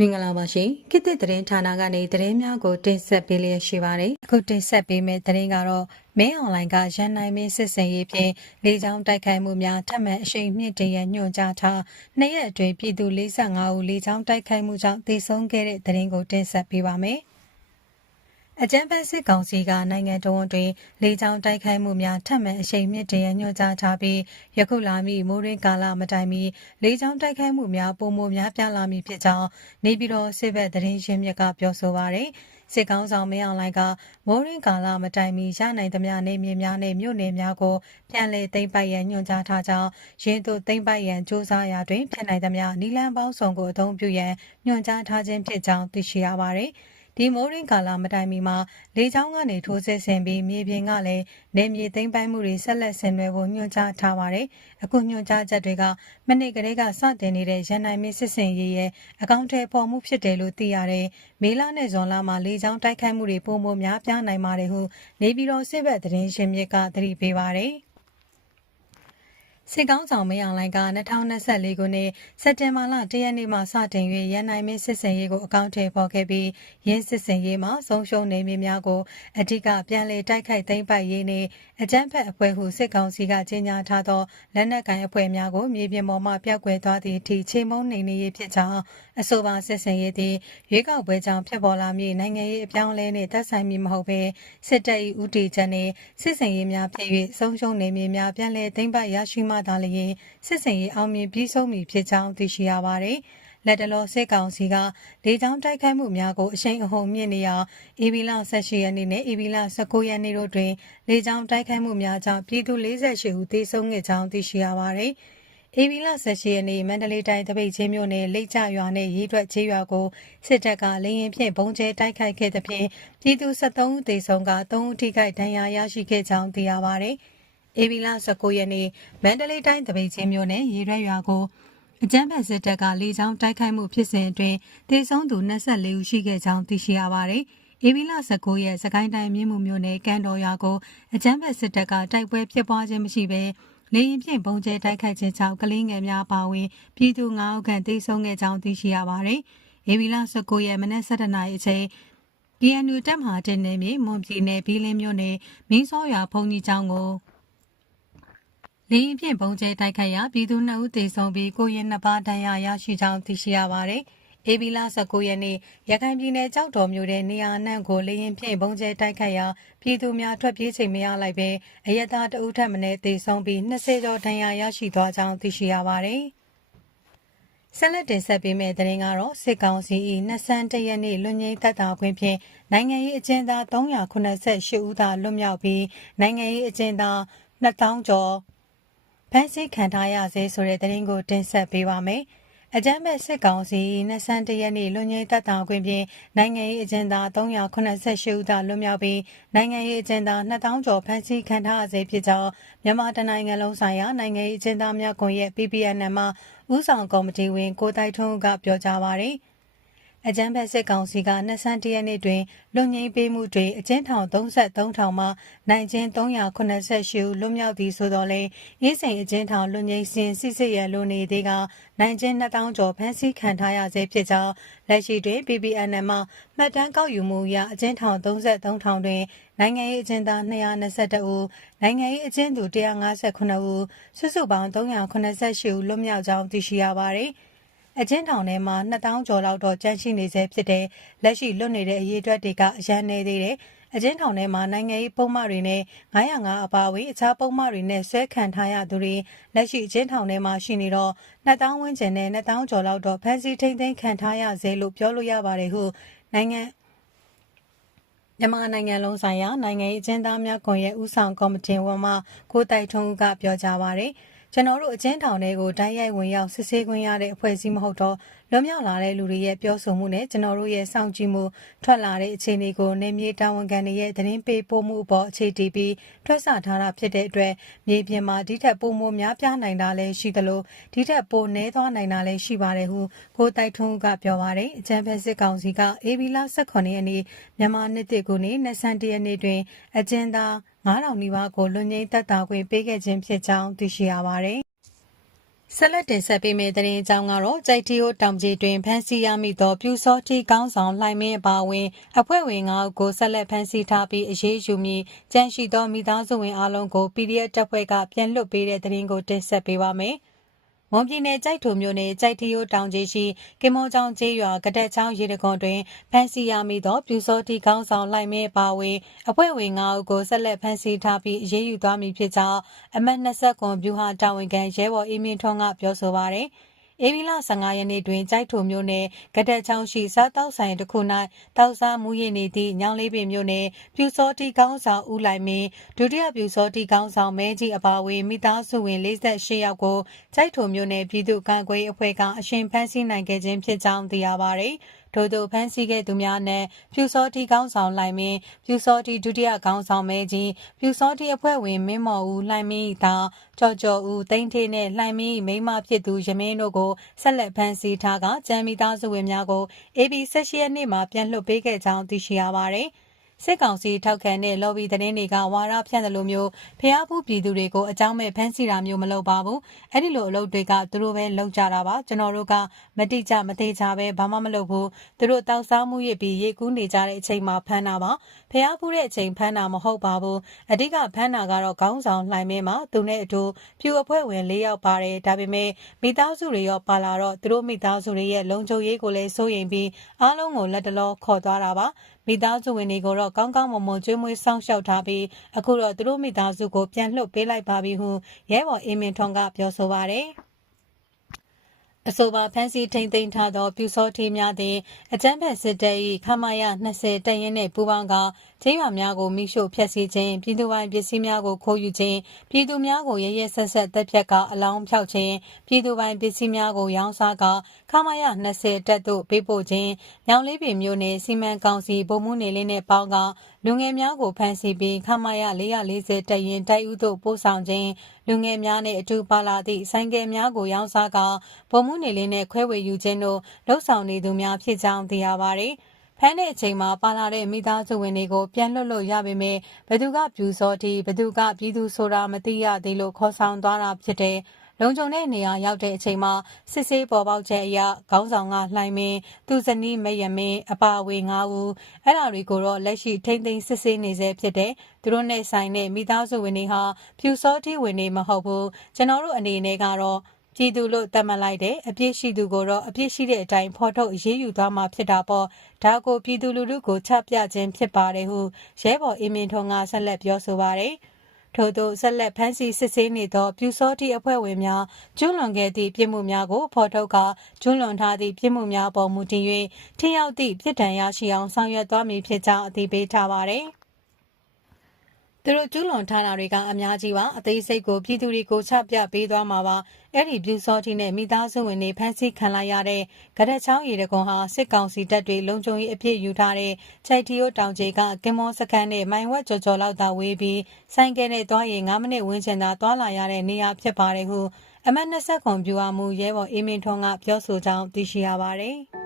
မင်္ဂလာပါရှင်ခေတ်သစ်သတင်းဌာနကနေသတင်းများကိုတင်ဆက်ပေးလျက်ရှိပါတယ်အခုတင်ဆက်ပေးမယ့်သတင်းကတော့မင်းအွန်လိုင်းကရန်နိုင်မင်းစစ်စင်ရေးဖြင့်လေကြောင်းတိုက်ခိုက်မှုများထပ်မံအရှိန်မြင့်တင်ရညွှန်ကြားထားနှစ်ရက်အတွင်းပြည်သူ45ဦးလေကြောင်းတိုက်ခိုက်မှုကြောင့်သေဆုံးခဲ့တဲ့သတင်းကိုတင်ဆက်ပေးပါမယ် အကြံဖက်စစ်ကောင်စီကနိုင်ငံတော်ဝန်တွင်လေကြောင်းတိုက်ခိုက်မှုများထပ်မံအရှိန်မြင့်တင်ရညွှန်ကြားထားပြီးယခုလာမည့်မိုးရင်းကာလမတိုင်မီလေကြောင်းတိုက်ခိုက်မှုများပုံမများပြားလာမည်ဖြစ်ကြောင်းနေပြည်တော်စစ်ဘက်သတင်းရင်းမြစ်ကပြောဆိုပါရယ်စစ်ကောင်းဆောင်မင်းအောင်လှိုင်ကမိုးရင်းကာလမတိုင်မီရနိုင်သမျှနေမြေများနဲ့မြို့နယ်များကိုပြန်လည်သိမ်းပိုက်ရန်ညွှန်ကြားထားကြောင်းရင်းတို့သိမ်းပိုက်ရန်စ조사ရာတွင်ဖြစ်နိုင်သမျှနီလန်ပေါင်းစုံကိုအသုံးပြုရန်ညွှန်ကြားထားခြင်းဖြစ်ကြောင်းသိရှိရပါရယ် ဒီမိုးရင်းကာလာမတိုင်မီမှာလေချောင်းကနေထိုးစစ်ဆင်ပြီးမြေပြင်ကလည်းနေမြေသိမ်းပိုက်မှုတွေဆက်လက်ဆင်နွှဲဖို့ညွှန်ကြားထားပါတယ်။အခုညွှန်ကြားချက်တွေကမနစ်ကလေးကစတင်နေတဲ့ရန်နိုင်မင်းစစ်စင်ရေးရဲ့အကောင့်ထဲပေါ်မှုဖြစ်တယ်လို့သိရတယ်။မေလနဲ့ဇွန်လမှာလေချောင်းတိုက်ခိုက်မှုတွေပုံမများပြားနိုင်ပါတယ်ဟုနေပြည်တော်စစ်ဘက်သတင်းရှင်မြစ်ကသတိပေးပါတယ်။ စစ်ကောင်းဆောင်မင်းအောင်လှိုင်က2024ခုနှစ်စက်တင်ဘာလ1ရက်နေ့မှစတင်၍ရန်နိုင်မင်းစစ်စင်ရေးကိုအကောင့်ထဲပေါ်ခဲ့ပြီးရင်းစစ်စင်ရေးမှာဆုံးရှုံးနေမြေများကိုအဓိကပြန်လည်တိုက်ခိုက်သိမ်းပိုက်ရေးနှင့်အကြမ်းဖက်အဖွဲ့ဟုစစ်ကောင်စီကကြေညာထားသောလက်နက်ကိုင်အဖွဲ့များကိုမြေပြင်ပေါ်မှပျောက်ကွယ်သွားသည့်အထိချိန်မုံနေနေရေးဖြစ်ကြောင်းအဆိုပါစစ်စင်ရေးသည်ရွေးကောက်ပွဲကြောင့်ဖြစ်ပေါ်လာမည့်နိုင်ငံရေးအပြောင်းအလဲနှင့်သက်ဆိုင်မည်မဟုတ်ဘဲစစ်တပ်၏ဦးတည်ချက်နှင့်စစ်စင်ရေးများဖြစ်၍ဆုံးရှုံးနေမြေများပြန်လည်သိမ်းပိုက်ရရှိမှသာလျှင်စစ်စင်ရေးအောင်မြင်ပြီးဆုံးမည်ဖြစ်ကြောင်းသိရှိရပါသည်လက်တလောစစ်ကောင်စီကလေကြောင်းတိုက်ခိုက်မှုများကိုအရှိန်အဟုန်မြင့်နေရာအေဗီလာ18ရက်နေ့နဲ့အေဗီလာ19ရက်နေ့တို့တွင်လေကြောင်းတိုက်ခိုက်မှုများကြောင့်ပြည်သူ48ဦးသေဆုံးခဲ့ကြောင်းသိရှိရပါသည်။အေဗီလာ18ရက်နေ့မန္တလေးတိုင်းတပိတ်ချင်းမြို့နယ်လိတ်ကျရွာနဲ့ရေးထွက်ချေးရွာကိုစစ်တပ်ကလေရင်ဖြင့်ဘုံကျဲတိုက်ခိုက်ခဲ့သဖြင့်ပြည်သူ73ဦးသေဆုံးက3ဦးထိခိုက်ဒဏ်ရာရရှိခဲ့ကြောင်းသိရပါသ ည်။အေဗီလာ19ရက်နေ့မန္တလေးတိုင်းတပိတ်ချင်းမြို့နယ်ရေရွက်ရွာကိုအကြမ်းဖက်စစ်တပ်ကလေကြောင်းတိုက်ခိုက်မှုဖြစ်စဉ်အတွင်းဒေဆုံးသူ24ဦးရှိခဲ့ကြောင်းသိရှိရပါတယ်။အေဗီလာ19ရက်စကိုင်းတိုင်းမြင်းမှုမြို့နယ်ကန်တော်ရွာကိုအကြမ်းဖက်စစ်တပ်ကတိုက်ပွဲဖြစ်ပွားခြင်းမရှိဘဲလေရင်ဖြင့်ပုံကျဲတိုက်ခိုက်ခြင်းကြောင့်ကလေးငယ်များပါဝင်ပြည်သူ9ဦးခန့်သေဆုံးခဲ့ကြောင်းသိရှိရပါတယ်။အေဗီလာ19ရက်မနက်7:00နာရီအချိန် PNU တပ်မဟာတင်နေမြေမွန်ပြည်နယ်ဘီလင်းမြို့နယ်မင်းစောရွာဘုံကြီးကျောင်းကို လေရင်ဖြင့်ပုံကျဲတိုက်ခိုက်ရာပြည်သူ2ဦးသေဆုံးပြီးကိုရင်နှစ်ပါးဒဏ်ရာရရှိကြောင်းသိရှိရပါတယ်။အေဘီလာ19ရက်နေ့ရခိုင်ပြည်နယ်ကြောက်တော်မြို့နယ်နေရာအနှံ့ကိုလေရင်ဖြင့်ပုံကျဲတိုက်ခိုက်ရာပြည်သူများထွက်ပြေးချိန်မရလိုက်ပဲအယက်သားတအုပ်ထက်မနည်းသေဆုံးပြီး20ကျော်ဒဏ်ရာရရှိသွားကြောင်းသိရှိရပါတယ်။ဆက်လက်တင်ဆက်ပေးမယ့်သတင်းကတော့စစ်ကောင်စီ၏22ရက်နေ့လွန်ငင်းသက်တာခွင့်ဖြင့်နိုင်ငံရေးအကျဉ်းသား388ဦးသာလွတ်မြောက်ပြီးနိုင်ငံရေးအကျဉ်းသား2000ကျော် ဖမ်းဆီးခံထားရစေဆိုတဲ့သတင်းကိုတင်ဆက်ပေးပါမယ်။အကြမ်းဖက်စစ်ကောင်စီ22ရက်နေ့လွန်ငင်းတပ်တောင်ခွင့်ဖြင့်နိုင်ငံရေးအကျဉ်းသား388ဦးသာလွတ်မြောက်ပြီးနိုင်ငံရေးအကျဉ်းသား2000ကျော်ဖမ်းဆီးခံထားရစေဖြစ်ကြောင်းမြန်မာတနိုင်ငံလုံးဆိုင်ရာနိုင်ငံရေးအကျဉ်းသားများကွန်ရက် PPN မှဦးဆောင်ကော်မတီဝင်ကိုတိုက်ထွန်းကပြောကြားပါရယ်။ အကြမ်းဖက်စစ်ကောင်စီက21ရက်နေ့တွင်လွန်ငင်းပေးမှုတွေအကျဉ်းထောင်33ထောင်မှနိုင်ကျဉ်388ဦးလွတ်မြောက်သည်ဆိုတော့လေအေးစိန်အကျဉ်းထောင်လွန်ငင်းစဉ်စစ်စစ်ရလိုနေသေးကနိုင်ကျဉ်2000ကျော်ဖမ်းဆီးခံထားရဆဲဖြစ်ကြောင်းလက်ရှိတွင် PPN မှမှတ်တမ်းကောက်ယူမှုအရအကျဉ်းထောင်33ထောင်တွင်နိုင်ငံရေးအကျဉ်းသား222ဦးနိုင်ငံရေးအကျဉ်းသူ158ဦးစုစုပေါင်း388ဦးလွတ်မြောက်ကြောင်းသိရှိရပါသည်။ အကျဉ်းထောင်ထဲမှာ2000ကျော်လောက်တော့ကျန်းရှိနေဆဲဖြစ်တဲ့လက်ရှိလွတ်နေတဲ့အရေးအတွက်တွေကအရန်နေသေးတယ်အကျဉ်းထောင်ထဲမှာနိုင်ငံရေးပုံမှန်တွေနဲ့905အပါအဝင်အခြားပုံမှန်တွေနဲ့ဆွဲခံထားရသူတွေလက်ရှိအကျဉ်းထောင်ထဲမှာရှိနေတော့2000ဝန်းကျင်နဲ့2000ကျော်လောက်တော့ဖမ်းဆီးထိန်းသိမ်းခံထားရစေလို့ပြောလို့ရပါတယ်ဟုနိုင်ငံမြန်မာနိုင်ငံလုံးဆိုင်ရာနိုင်ငံရေးအကျဉ်းသားများကွန်ရက်ဦးဆောင်ကော်မတီဝင်မှကိုတိုက်ထွန်းဦးကပြောကြားပါရယ် ကျွန်တော်တို့အကျဉ်းထောင်တွေကိုတိုက်ရိုက်ဝင်ရောက်စစ်ဆေးခွင့်ရတဲ့အဖွဲ့အစည်းမဟုတ်တော့လွန်မြောက်လာတဲ့လူတွေရဲ့ပြောဆိုမှုနဲ့ကျွန်တော်တို့ရဲ့စောင့်ကြည့်မှုထွက်လာတဲ့အခြေအနေကိုနေမြေတာဝန်ခံတွေရဲ့သတင်းပေးပို့မှုအပေါ်အခြေတည်ပြီးထွက်ဆထားတာဖြစ်တဲ့အတွက်မြေပြင်မှာဒီထက်ပိုမိုများပြားနိုင်တာလည်းရှိသလိုဒီထက်ပိုနည်းသွားနိုင်တာလည်းရှိပါတယ်ဟုကိုတိုက်ထွန်းကပြောပါတယ်အကြံဖက်စစ်ကောင်စီကအေဘီလာ18ရက်နေ့မြန်မာနှစ်တကူနေ့22ရက်နေ့တွင်အကျဉ်းသား 9000နီးပါးကိုလွန်ငင်းသက်သာခွင့်ပေးခဲ့ခြင်းဖြစ်ကြောင်းသိရှိရပါတယ်။ဆက်လက်တင်ဆက်ပေးမယ့်သတင်းအကြောင်းကတော့ကြိုက်တီယိုတောင်ကြီးတွင်ဖမ်းဆီးရမိသောပြူစောတိကောင်းဆောင်လှိုင်မင်းအပါအဝင်အဖွဲ့ဝင်9ဦးကိုဆက်လက်ဖမ်းဆီးထားပြီးအရေးယူမည်ကြန့်ရှိသောမိသားစုဝင်အလုံးကို PDF တပ်ဖွဲ့ကပြန်လွှတ်ပေးတဲ့သတင်းကိုတင်ဆက်ပေးပါမယ်။ မွန်ပြည်နယ်ကြိုက်ထုံမြို့နယ်ကြိုက်ထီယိုတောင်ကြီးရှိကင်မောချောင်းကျေးရွာကတက်ချောင်းရေတခွန်တွင်ဖမ်းဆီးရမိသောပြူစောတိကောင်းဆောင်လိုက်မဲပါဝင်အဖွဲ့ဝင်9ဦးကိုဆက်လက်ဖမ်းဆီးထားပြီးအရေးယူသွားမည်ဖြစ်ကြောင်းအမတ်20ခွန်ပြူဟာတာဝန်ခံရဲဘော်အီမင်းထွန်းကပြောဆိုပါရယ်။ ဧပြီလ15ရက်နေ့တွင်ကြိုက်ထုံမြို့နယ်ကတက်ချောင်းရှိစားတောက်ဆိုင်တစ်ခု၌တောက်စားမူရည်နေသည့်ညောင်လေးပင်မြို့နယ်ပြူစောတိကောင်းဆောင်ဦးလိုက်မင်းဒုတိယပြူစောတိကောင်းဆောင်မဲကြီးအပါအဝင်မိသားစုဝင်48ယောက်ကိုကြိုက်ထုံမြို့နယ်ပြည်သူ့ကာကွယ်အဖွဲ့ကအရှင်ဖမ်းဆီးနိုင်ခဲ့ခြင်းဖြစ်ကြောင်းသိရပါသည်။ ထို့သို့ဖမ်းဆီးခဲ့သူများနဲ့ပြူစောတိကောင်းဆောင်လှိုင်မင်းပြူစောတိဒုတိယကောင်းဆောင်မဲကြီးပြူစောတိအဖွဲ့ဝင်မင်းမော်ဦးလှိုင်မင်းသာကြော်ကြော်ဦးတိမ့်ထေးနဲ့လှိုင်မင်းမိမဖြစ်သူရမင်းတို့ကိုဆက်လက်ဖမ်းဆီးထားကကြံမိသားစုဝင်များကို AB 16ရက်နေ့မှာပြန်လွှတ်ပေးခဲ့ကြောင်းသိရှိရပါတယ်။ စစ်ကောင်စီထောက်ခံတဲ့ lobby သတင်းတွေက ဝါရဖြန့်တယ်လို့မျိုးဖျားဖူးပြည်သူတွေကို အကြောင်းမဲ့ ဖမ်းဆီးတာမျိုး မလုပ်ပါဘူး အဲ့ဒီလိုအလုပ်တွေက သူတို့ပဲလုပ်ကြတာပါ ကျွန်တော်တို့က မတိကျမသေးချပဲဘာမှမလုပ်ဘူး သူတို့တောက်စားမှုရပြီး ရေကူးနေကြတဲ့အချိန်မှာ ဖမ်းတာပါဖျားဖူးတဲ့အချိန် ဖမ်းတာမဟုတ်ပါဘူး အဓိက ဖမ်းတာကတော့ ခေါင်းဆောင် လှိုင်မင်းမှာသူနဲ့အတူဖြူအဖွဲ့ဝင် ၄ ယောက်ပါတယ် ဒါပေမဲ့ မိသားစုတွေရော ပါလာတော့ သူတို့မိသားစုတွေရဲ့ လုံခြုံရေးကိုလည်း စိုးရိမ်ပြီး အားလုံးကိုလက်တလော ခေါ်သွားတာပါ မိသားစုဝင်တွေကိုတော့ကောင်းကောင်းမွန်မွန်ကျွေးမွေးစောင့်ရှောက်ထားပြီးအခုတော့သူတို့မိသားစုကိုပြန်လှုပ်ပေးလိုက်ပါပြီဟုရဲဘော်အင်းမင်ထွန်းကပြောဆိုပါရယ်အဆိုပါဖန်စီထိန်သိမ်းထားသောပြူစောထီးများသည်အကြမ်းဖက်စစ်တပ်၏ခမာယ20တရင်နှင့်ပူးပေါင်းကကျေးရွာများကိုမိရှို့ဖျက်ဆီးခြင်းပြည်သူပိုင်ပစ္စည်းများကိုခိုးယူခြင်းပြည်သူများကိုရရဲဆက်ဆက်တပ်ဖြတ်ကအလောင်းဖြောက်ခြင်းပြည်သူပိုင်ပစ္စည်းများကိုရောင်းစားကခမာယ20တက်သို့ပေးပို့ခြင်းညောင်လေးပင်မြို့နယ်စီမံကောင်စီဗိုလ်မှူးနေလေးနှင့်ပေါင်းကလူငယ်များကိုဖမ်းဆီးပြီးခမာယ440တရင်တိုက်ဦးသို့ပို့ဆောင်ခြင်းလူငယ်များနှင့်အတူပါလာသည့်ဆိုင်ကယ်များကိုရောင်းစားကဗိုလ်မှူးနေလေးနှင့်ခွဲဝေယူခြင်းတို့လှုပ်ဆောင်နေသူများဖြစ်ကြောင်းသိရပါသည် ဖမ်းတဲ့အချိန်မှာပါလာတဲ့မိသားစုဝင်တွေကိုပြန်လွှတ်လို့ရပေမဲ့ဘသူကပြူစောတီဘသူကပြည်သူဆိုတာမသိရသေးလို့ခေါ်ဆောင်သွားတာဖြစ်တဲ့လုံခြုံတဲ့နေရာရောက်တဲ့အချိန်မှာစစ်ဆေးပေါ်ပေါက်ချက်အရခေါင်းဆောင်ကလှိုင်းမင်းသူဇနီးမယမင်းအပါအဝင်၅ဦးအဲ့ဒါတွေကိုတော့လက်ရှိထိမ့်သိမ်းစစ်ဆေးနေဆဲဖြစ်တဲ့သူတို့နဲ့ဆိုင်တဲ့မိသားစုဝင်တွေဟာဖြူစောတိဝင်တွေမဟုတ်ဘူးကျွန်တော်တို့အနေနဲ့ကတော့ ပြည်သူလို့တတ်မှတ်လိုက်တဲ့အပြစ်ရှိသူကိုတော့အပြစ်ရှိတဲ့အတိုင်းဖော်ထုတ်အရေးယူသွားမှာဖြစ်တာပေါ့ဒါကိုပြည်သူလူထုကိုချပြခြင်းဖြစ်ပါတယ်ဟုရဲဘော်အင်းမင်းထွန်းကဆက်လက်ပြောဆိုပါတယ်ထို့သောဆက်လက်ဖမ်းဆီးစစ်ဆေးနေသောပြူစောတိအဖွဲ့ဝင်များကျွလွန်ခဲ့သည့်ပြစ်မှုများကိုဖော်ထုတ်ကာကျွလွန်ထားသည့်ပြစ်မှုများပေါ်မူတည်၍ထိရောက်သည့်ပြစ်ဒဏ်ရရှိအောင်ဆောင်ရွက်သွားမည်ဖြစ်ကြောင်းအသိပေးထားပါသည် သူတို့ကျူးလွန်ထားတာတွေကအများကြီးပါအသေးစိတ်ကိုပြည်သူတွေကိုချပြပေးသွားမှာပါအဲ့ဒီပြူစောတိနဲ့မိသားစုဝင်တွေဖမ်းဆီးခံလိုက်ရတဲ့ဂရက်ချောင်းရီတကွန်ဟာစစ်ကောင်စီတပ်တွေလုံခြုံရေးအပြည့်ယူထားတဲ့ချိုက်တီယိုတောင်ကျေကကင်မောစကန်နဲ့မိုင်ဝက်ကြော်ကြော်လောက်သာဝေးပြီးဆိုင်ကယ်နဲ့သွားရင်9မိနစ်ဝန်းကျင်သာသွားလာရတဲ့နေရာဖြစ်ပါတယ်ဟုအမတ်20ခွန်ပြူအမှုရဲဘော်အေးမင်းထွန်းကပြောဆိုကြောင်းသိရှိရပါတယ်။